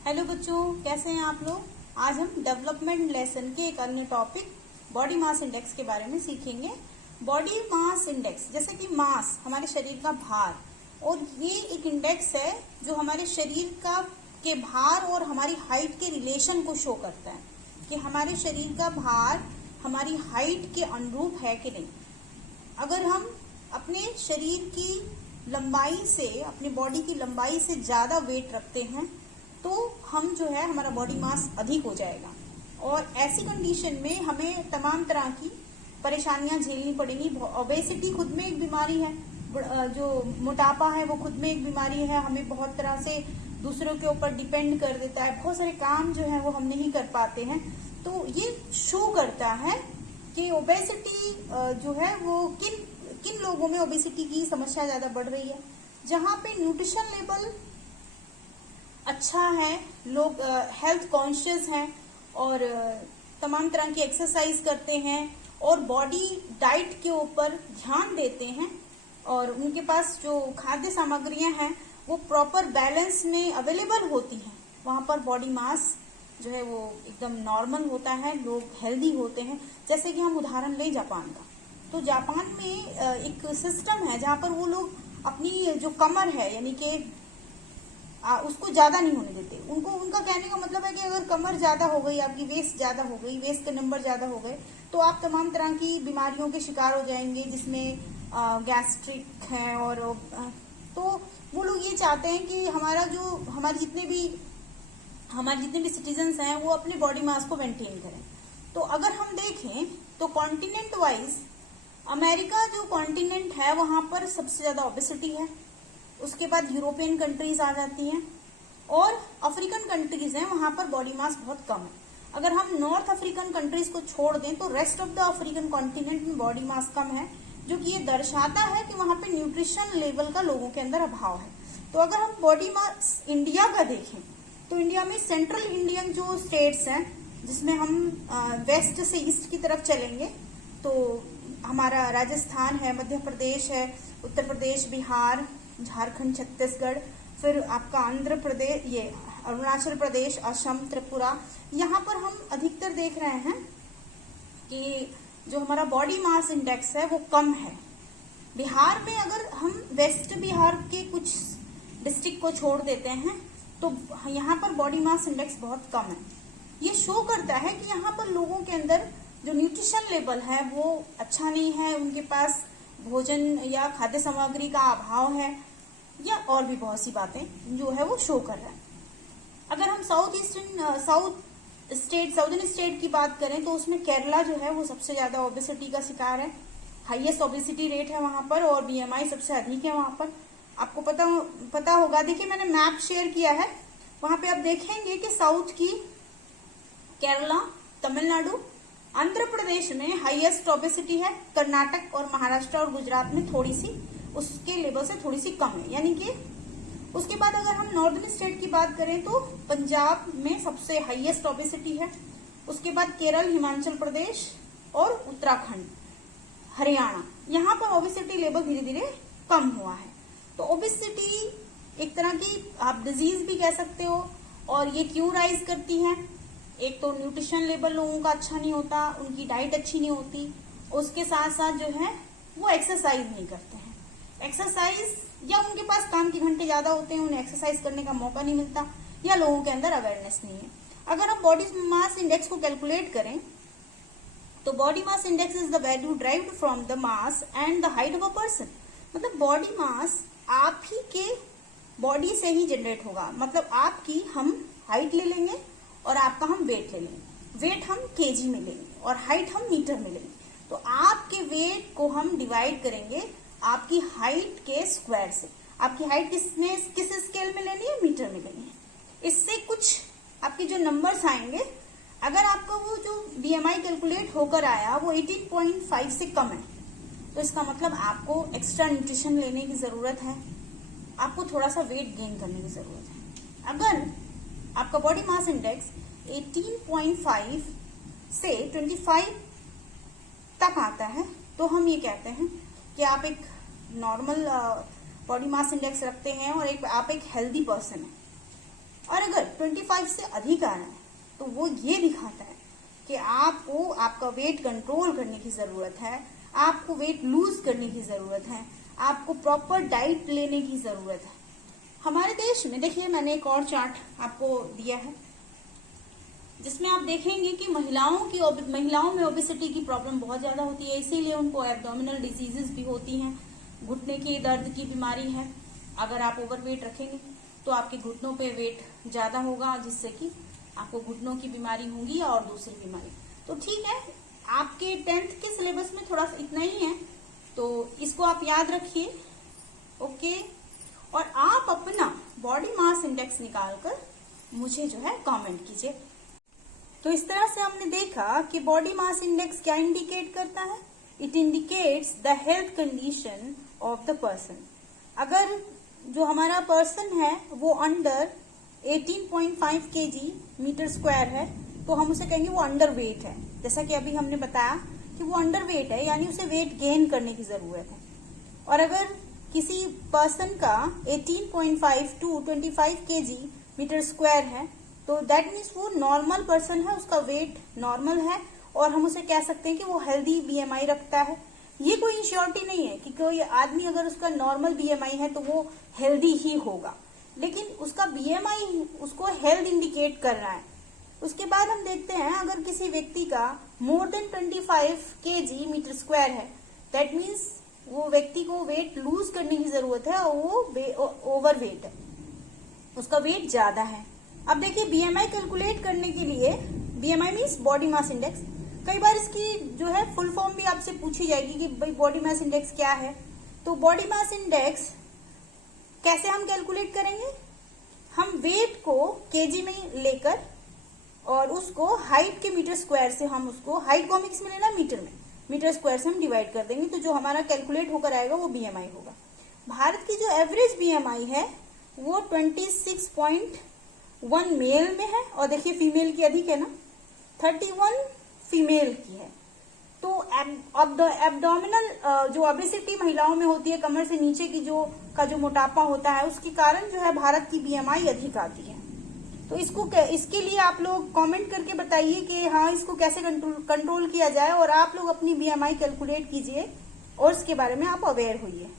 Hello बच्चों, कैसे हैं आप लोग। आज हम डेवलपमेंट लेसन के एक अन्य टॉपिक बॉडी मास इंडेक्स के बारे में सीखेंगे। बॉडी मास इंडेक्स जैसे कि मास हमारे शरीर का भार, और ये एक इंडेक्स है जो हमारे शरीर का के भार और हमारी हाइट के रिलेशन को शो करता है कि हमारे शरीर का भार हमारी हाइट के अनुरूप है कि नहीं। अगर हम अपने शरीर की लंबाई से, अपनी बॉडी की लंबाई से ज्यादा वेट रखते हैं तो हम जो है हमारा बॉडी मास अधिक हो जाएगा, और ऐसी कंडीशन में हमें तमाम तरह की परेशानियां झेलनी पड़ेंगी। ओबेसिटी खुद में एक बीमारी है, जो मोटापा है वो खुद में एक बीमारी है, हमें बहुत तरह से दूसरों के ऊपर डिपेंड कर देता है, बहुत सारे काम जो है वो हम नहीं कर पाते हैं। तो ये शो करता है कि ओबेसिटी जो है वो किन लोगों में ओबेसिटी की समस्या ज्यादा बढ़ रही है। जहाँ पे न्यूट्रिशन लेवल अच्छा है, लोग हेल्थ कॉन्शियस हैं और तमाम तरह की एक्सरसाइज करते हैं और बॉडी डाइट के ऊपर ध्यान देते हैं, और उनके पास जो खाद्य सामग्रियां हैं वो प्रॉपर बैलेंस में अवेलेबल होती हैं, वहां पर बॉडी मास जो है वो एकदम नॉर्मल होता है, लोग हेल्दी होते हैं। जैसे कि हम उदाहरण लें जापान का, तो जापान में एक सिस्टम है जहां पर वो लोग अपनी जो कमर है यानी कि उसको ज्यादा नहीं होने देते। उनका कहने का मतलब है कि अगर कमर ज्यादा हो गई, आपकी वेस्ट ज्यादा हो गई, वेस्ट के नंबर ज्यादा हो गए, तो आप तमाम तरह की बीमारियों के शिकार हो जाएंगे, जिसमें गैस्ट्रिक है। और तो वो लोग ये चाहते हैं कि हमारे जितने भी सिटीजन्स हैं वो अपने बॉडी मास को मेंटेन करें। तो अगर हम देखें तो कॉन्टिनेंट वाइज अमेरिका जो कॉन्टिनेंट है वहां पर सबसे ज्यादा ओबेसिटी है, उसके बाद यूरोपियन कंट्रीज आ जाती हैं, और अफ्रीकन कंट्रीज हैं वहां पर बॉडी मास बहुत कम है। अगर हम नॉर्थ अफ्रीकन कंट्रीज को छोड़ दें तो rest of the African continent में बॉडी मास कम है, जो कि ये दर्शाता है कि वहां पे न्यूट्रिशन लेवल का लोगों के अंदर अभाव है। तो अगर हम बॉडी मास इंडिया का देखें तो इंडिया में सेंट्रल इंडियन जो स्टेट्स हैं, जिसमें हम वेस्ट से ईस्ट की तरफ चलेंगे तो हमारा राजस्थान है, मध्य प्रदेश है, उत्तर प्रदेश, बिहार, झारखंड, छत्तीसगढ़, फिर आपका आंध्र प्रदेश, ये अरुणाचल प्रदेश, असम, त्रिपुरा, यहाँ पर हम अधिकतर देख रहे हैं कि जो हमारा बॉडी मास इंडेक्स है वो कम है। बिहार में अगर हम वेस्ट बिहार के कुछ डिस्ट्रिक्ट को छोड़ देते हैं तो यहाँ पर बॉडी मास इंडेक्स बहुत कम है। ये शो करता है कि यहाँ पर लोगों के अंदर जो न्यूट्रिशन लेवल है वो अच्छा नहीं है, उनके पास भोजन या खाद्य सामग्री का अभाव है, या और भी बहुत सी बातें जो है वो शो कर रहा है। अगर हम साउदर्न स्टेट की बात करें तो उसमें केरला जो है वो सबसे ज्यादा ओबेसिटी का शिकार है, हाईएस्ट ओबेसिटी रेट है वहां पर, और बीएमआई सबसे अधिक है वहां पर। आपको पता होगा, देखिए मैंने मैप शेयर किया है, वहां पे आप देखेंगे कि साउथ की केरला, तमिलनाडु, आंध्र प्रदेश में हाईएस्ट ओबेसिटी है, कर्नाटक और महाराष्ट्र और गुजरात में थोड़ी सी उसके लेवल से थोड़ी सी कम है, यानी कि उसके बाद अगर हम नॉर्दर्न स्टेट की बात करें तो पंजाब में सबसे हाईएस्ट ओबेसिटी है, उसके बाद केरल, हिमाचल प्रदेश और उत्तराखंड, हरियाणा, यहाँ पर ओबेसिटी लेवल धीरे धीरे कम हुआ है। तो ओबेसिटी एक तरह की आप डिजीज भी कह सकते हो, और ये क्यों राइज करती है। एक तो न्यूट्रिशन लेवल लोगों का अच्छा नहीं होता, उनकी डाइट अच्छी नहीं होती, उसके साथ साथ जो है वो एक्सरसाइज नहीं करते हैं, एक्सरसाइज, या उनके पास काम के घंटे ज्यादा होते हैं, उन्हें एक्सरसाइज करने का मौका नहीं मिलता, या लोगों के अंदर अवेयरनेस नहीं है। अगर हम बॉडी मास इंडेक्स को कैलकुलेट करें तो body mass index is the value derived from the mass and the height of a person. मतलब बॉडी मास आप ही के बॉडी से ही जनरेट होगा, मतलब आपकी हम हाइट ले लेंगे और आपका हम वेट ले लेंगे, वेट हम केजी में लेंगे और हाइट हम मीटर में लेंगे। तो आपके वेट को हम डिवाइड करेंगे आपकी हाइट के स्क्वायर से। आपकी हाइट किस स्केल में लेनी है, मीटर में लेनी है। इससे कुछ आपके जो नंबर्स आएंगे, अगर आपका वो जो बीएमआई कैलकुलेट होकर आया वो 18.5 से कम है, तो इसका मतलब आपको एक्स्ट्रा न्यूट्रिशन लेने की जरूरत है, आपको थोड़ा सा वेट गेन करने की जरूरत है। अगर आपका बॉडी मास इंडेक्स 18.5 से 25 तक आता है तो हम ये कहते हैं कि आप एक नॉर्मल बॉडी मास इंडेक्स रखते हैं और आप एक हेल्दी पर्सन है। और अगर 25 से अधिक आ रहा है तो वो ये दिखाता है कि आपको आपका वेट कंट्रोल करने की जरूरत है, आपको वेट लूज करने की जरूरत है, आपको प्रॉपर डाइट लेने की जरूरत है। हमारे देश में देखिए, मैंने एक और चार्ट आपको दिया है जिसमें आप देखेंगे कि महिलाओं में ओबेसिटी की प्रॉब्लम बहुत ज्यादा होती है, इसीलिए उनको एब्डोमिनल डिजीजेस भी होती हैं, घुटने की दर्द की बीमारी है। अगर आप ओवरवेट रखेंगे तो आपके घुटनों पे वेट ज्यादा होगा, जिससे कि आपको घुटनों की बीमारी होगी और दूसरी बीमारी। तो ठीक है, आपके 10th के सिलेबस में थोड़ा सा इतना ही है, तो इसको आप याद रखिए। ओके, और आप अपना बॉडी मास इंडेक्स निकालकर मुझे जो है कमेंट कीजिए। तो इस तरह से हमने देखा कि बॉडी मास इंडेक्स क्या इंडिकेट करता है। It indicates the health condition of the person. अगर जो हमारा पर्सन है वो अंडर 18.5 kg मीटर स्क्वायर है तो हम उसे कहेंगे वो अंडर वेट है। जैसा कि अभी हमने बताया कि वो अंडर वेट है, यानी उसे वेट गेन करने की जरूरत है। और अगर किसी पर्सन का 18.5 to 25 kg मीटर स्क्वायर है तो दैट मीन्स वो नॉर्मल पर्सन है, उसका वेट नॉर्मल है और हम उसे कह सकते हैं कि वो हेल्दी बीएमआई रखता है। ये कोई इंश्योरिटी नहीं है कि कोई आदमी अगर उसका नॉर्मल बीएमआई है तो वो हेल्दी ही होगा, लेकिन उसका बीएमआई उसको हेल्थ इंडिकेट कर रहा है। उसके बाद हम देखते हैं अगर किसी व्यक्ति का more than 25 kg metre square है, दैट मीन्स वो व्यक्ति को वेट लूज करने की जरूरत है और वो ओवर वेट है, उसका वेट ज्यादा है। अब देखिए, बीएमआई कैलकुलेट करने के लिए, BMI means body mass index, कई बार इसकी जो है फुल फॉर्म भी आपसे पूछी जाएगी कि भाई बॉडी मास इंडेक्स क्या है। तो बॉडी मास इंडेक्स कैसे हम कैलकुलेट करेंगे, हम वेट को केजी में लेकर और उसको हाइट के मीटर स्क्वायर से, हम उसको हाइट कॉमिक्स में लेना मीटर में, मीटर स्क्वायर से हम डिवाइड कर देंगे, तो जो हमारा कैलकुलेट होकर आएगा वो बीएमआई होगा। भारत की जो एवरेज बीएमआई है वो 26.1 मेल में है और देखिए फीमेल की अधिक है ना, 31 फीमेल की है। तो एब्डोमिनल जो ओबेसिटी महिलाओं में होती है, कमर से नीचे की जो मोटापा होता है, उसके कारण जो है भारत की बीएमआई अधिक आती है। तो इसके लिए आप लोग कमेंट करके बताइए कि हाँ, इसको कैसे कंट्रोल किया जाए और आप लोग अपनी बीएमआई कैलकुलेट कीजिए और इसके बारे में आप अवेयर होइए।